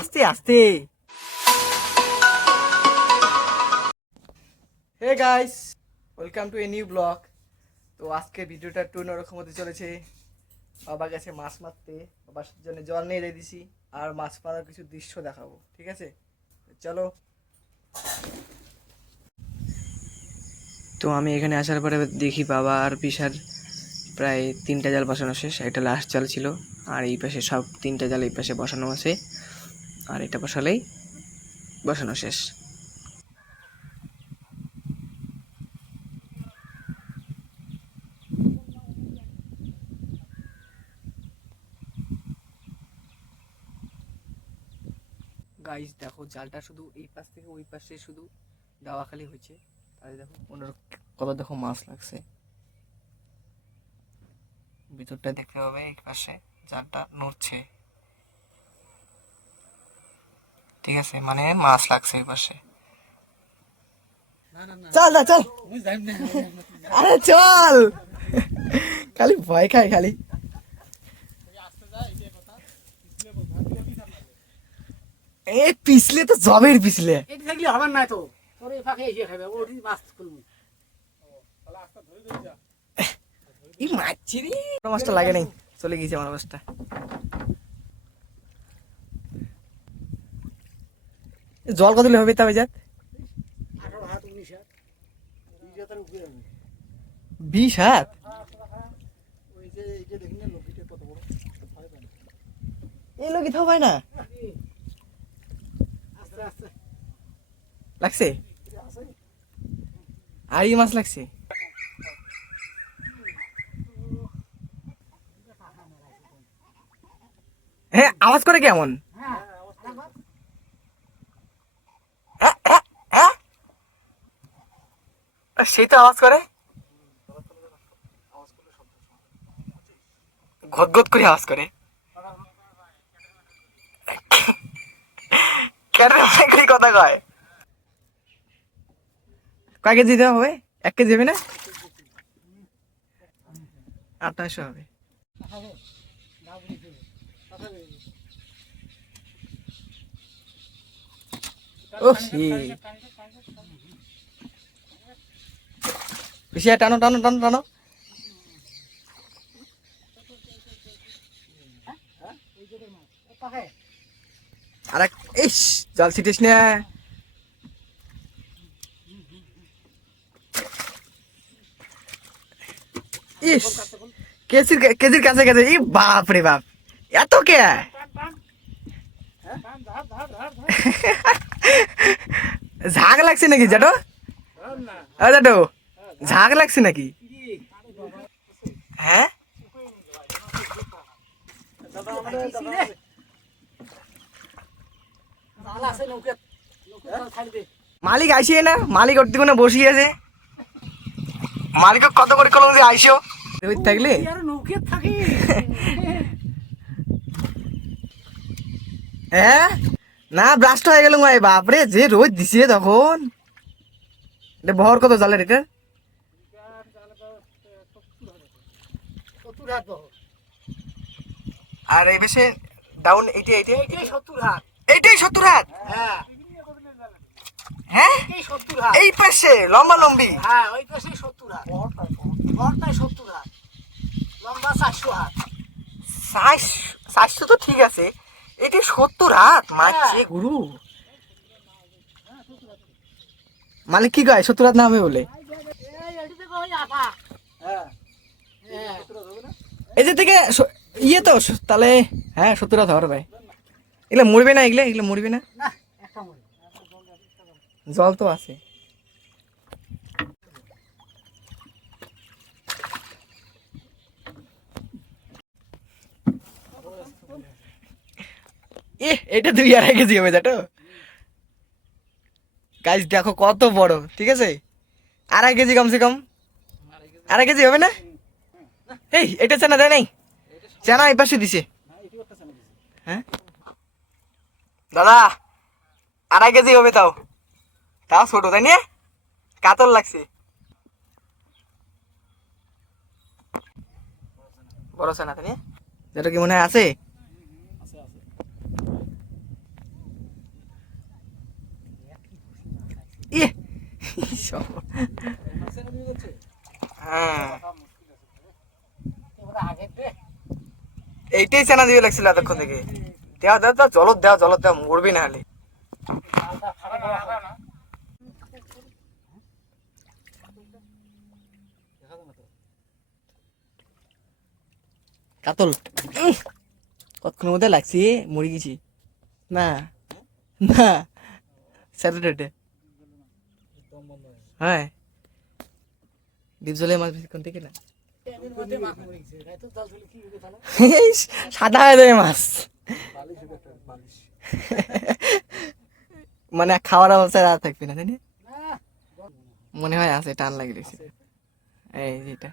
আস্তে আস্তে। Hey guys, welcome to a new blog. তো আজকে ভিডিওটা একটু অন্যরকম হতে চলেছে। বাবা গেছে মাছ মারতে, বাবার জন্য জল নিয়ে দিয়ে দিছি, আর মাছ মারার কিছু দৃশ্য দেখাবো, ঠিক আছে? চলো। তো আমি এখানে আসার পরে দেখি বাবা আর পিসার প্রায় 3টা জাল বসানো শেষ। এটা লাস্ট জাল ছিল, আর এই পাশে সব 3টা জাল এই পাশে বসানো আছে, আর এটা বসালেই বসানো শেষ। গাইস দেখো, জালটা শুধু এই পাশ থেকে ওই পাশে শুধু দেওয়া খালি হয়েছে, তাহলে দেখো কত দেখো মাছ লাগছে। ভিতরটা দেখতে হবে, এই পাশে জালটা নড়ছে, ঠিক আছে, মানে মাছ লাগছে এই পাশে। চল না চল, আরে চল, খালি ভয় খায় খালি। এ পিছলে তো জবের পিছলে এটা থাকলে হবে না তো, তোর এই ফাঁকে এসে খাবে ওরই মাছ খুলবো। এই মাছছি রে, মাছটা লাগে নাই, চলে গেছে আমার মাছটা। জল কত দিলে হবে তবে যাক? 18 হাত 19 হাত 20 হাতের উপরে হবে। 20 হাত? ওই যে এই যে দেখুন লোকিটা কত বড়, ভয় পায় না। এই লোক ইথাও পায় না। আস্তে আস্তে লাগছে, আর এই মাছ লাগছে। হ্যাঁ, আওয়াজ করে কেমন? হ্যাঁ সেই তো আওয়াজ করে, ঘট ঘট করে আওয়াজ করে। কেন এমন কথা কয়? কয় কেজি দিতে হবে? 1 কেজি হবে না? 2800 হবে। ও বেশি টানো টানো টানো টানো। আর ইস, জল ছিটিস না। ইস, কেজির কাছে কাছে। ই বাপ রে বাপ, এত কে? ঝাঁক লাগছে নাকি জাটো? জাটো, ঝাঁক লাগছে নাকি? হ্যাঁ, মালিক আইসিয়ে না, মালিক ওর দিকে বসিয়ে আছে। মালিক কত করে কলম দিয়ে আইসো থাকলে নৌকে থাকি। হ্যাঁ না, ব্লাস্ট হয়ে গেল ভাই, বাপরে যে রোদ দিছে তখন। এটা ভর কত জালের এটা? 70 হাত বহর। আর এই বেশে ডাউন এইটাই 70 হাত। এইটাই 70 হাত? হ্যাঁ হ্যাঁ, এই 70 হাত। এই পাশে লম্বা লম্বি? হ্যাঁ ওই পাশে 70 হাত, বড়টাই 70 হাত, লম্বা 400 হাত। 400 তো ঠিক আছে, এটি 70 হাত মারছে গুরু। মালিক কি কয় 70 হাত না হবে বলে? এই যে থেকে ইয়ে তো তাহলে, হ্যাঁ 70 হাত হবে ভাই। এগুলো মরবে না, এগুলো মরবে না, জল তো আছে। এটা 2-2.5 কেজি হবে জাটো গাইস, দেখো কত বড়, ঠিক আছে? 2.5 কেজি কমসে কম, 2.5 কেজি হবে না? এই এটা চেনা দেয় নাই, চেনা এই পাশে দিছে। হ্যাঁ দাদা, 2.5 কেজি হবে, তাও তাও ছোট, তাই না? কাতল লাগছে, বড় চেনা, তাই না? যেটা কি মনে হয় আছে? সব হ্যাঁ এইটাই চেনা দিয়ে লাগছিল এতক্ষণ থেকে। দেওয়া দেওয়া তো জলত দেওয়া মরবি না হলে। কাতল কতক্ষণের মধ্যে লাগছি, মরে গেছি না না স্যাটারডে। হ্যাঁ ডিপ জলে মাছ বেশিক্ষণ থেকে না, সাদা হয়ে যাবে মাছ। মানে খাওয়ার অবস্থায় আর থাকবি না, তাই না? মনে হয় আছে, টান লাগিয়ে দিয়েছে। এই যেটা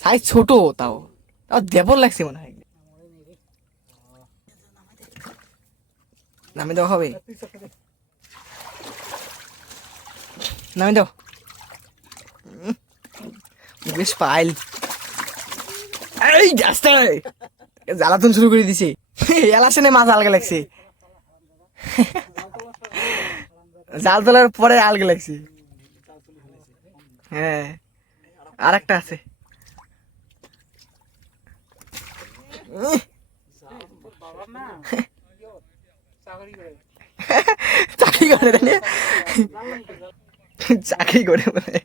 সাইজ ছোট, তাও তাও দেবল লাগছে মনে হয়। নামে দেওয়া হবে, নামে দাও। বেশ পাইল, এই রাস্তায় জ্বালাতন শুরু করে দিছে। এলাসনে মাছ আলগা লাগছে, জাল তোলার পরে আলগা লাগছে। হ্যাঁ আর একটা আছে। চাকরি করে চাকরি করে বলে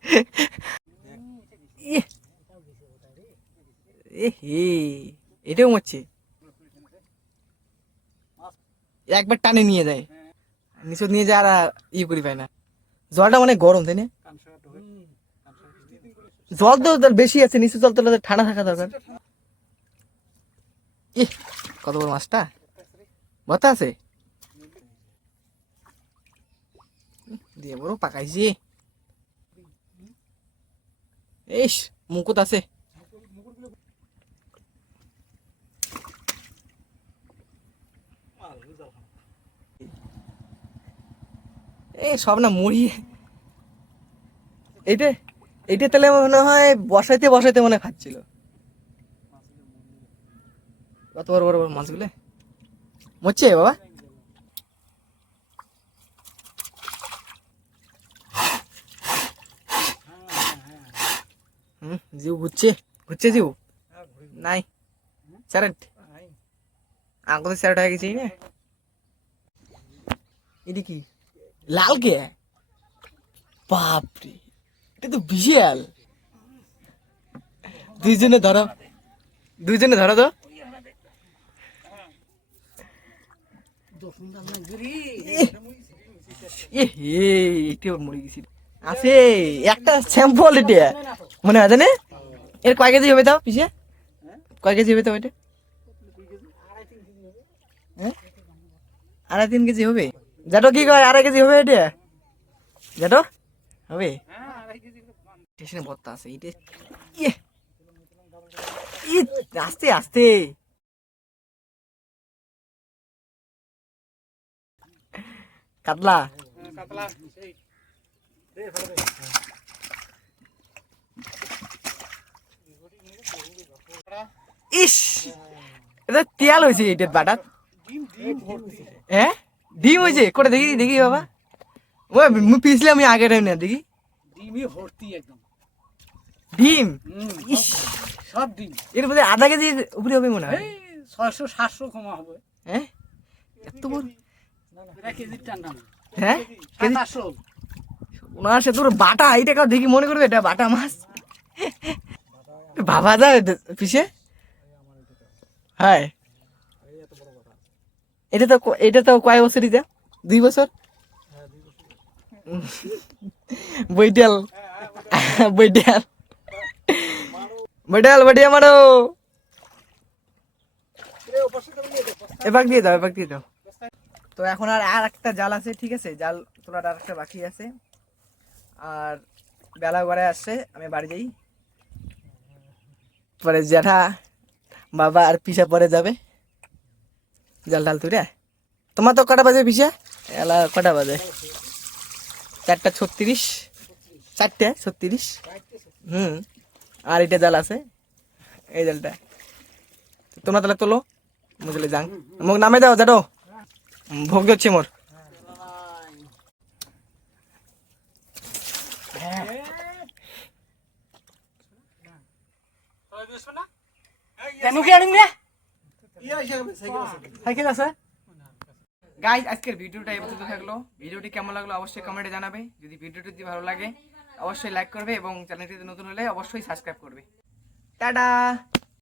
এটাও মরছে, একবার টানে নিয়ে যায়, নিচে নিয়ে যায় আর ই করি পায় না। জলটা অনেক গরম, তাই না? জল তো বেশি আছে, নিচে জল তো ঠান্ডা থাকা দরকার। কত বড় মাছটা, ভর্তা আছে দিয়ে বড় পাকাইছি। ইস মুকুট আছে, এই সব না মুড়িয়ে। এইটা এইটা তাহলে মনে হয় বসাইতে বসাইতে মনে খাচ্ছিল। কত বড় বড় বড় মাছগুলো মরছে বাবা। জিউ ঘুরছে ঘুরছে, জিউ নাই স্যারেট আগে স্যারেট হয়ে গেছে না। এটি কি লাল কে? বাপরে এটা তো বিশাল। দুইজনে ধরো, দুইজনে ধরো তো। এটাও মরে গেছি আছে একটা স্যাম্পল। এটা মনে হয় না এর কয় কেজি হবে তাও পিছিয়ে, কয় কেজি হবে তাও এটা? 2.5-3 কেজি হবে। যেটো কি কয় 2.5 কেজি হবে এটা? যেটো হবে স্টেশনে ভর্তা আছে এটা। আস্তে আস্তে কাতলা ইস এটা তেল হয়েছে এটার বাটার। হ্যাঁ ডিম হয়েছে করে দেখি দেখি বাবা। ওই পিছলে আমি আগে টাইম না দেখি ডিমই ভর্তি একদম ডিম। ইস সব ডিম এর মধ্যে 1/2 কেজির উপরে হবে মনে হয়। 600-700 কমা হবে। হ্যাঁ এত বড় কেজির টান না। হ্যাঁ 700 না সে তোর বাটা এইটা কাউ দেখি মনে করবে এটা বাটা মাছ। বাবা দা পিছে হ্যাঁ এটা তো কয় বছরই যা 2 বছর। বৈটাল বৈটাল বৈটাল বৈটিয়া মারো। এবার দিয়ে দাও, এবার দিয়ে দাও। তো এখন আর একটা জাল আছে, ঠিক আছে, জাল তোলার আর একটা বাকি আছে। আর বেলা ঘরে আসছে, আমি বাড়ি যাই। পরে জ্যাঠা বাবা আর পিসা পরে যাবে জাল ডাল তুলে। তোমার তো কটা বাজে পিসা? এলা কটা বাজে? 4:36, 4:36। আর এটা জাল আছে, এই জালটা তোমরা তাহলে তোলো। মুজলে যাং মোক নামে দাও জানো, ভোগ যাচ্ছে মোর। কি আনিম রে সাইকেল আছে গাইজ আজকের ভিডিওটা এই পর্যন্ত থাকলো। ভিডিওটি কেমন লাগলো অবশ্যই কমেন্টে জানাবে। যদি ভিডিওটি যদি ভালো লাগে অবশ্যই লাইক করবে এবং চ্যানেলটিতে নতুন হলে অবশ্যই সাবস্ক্রাইব করবে। টাটা।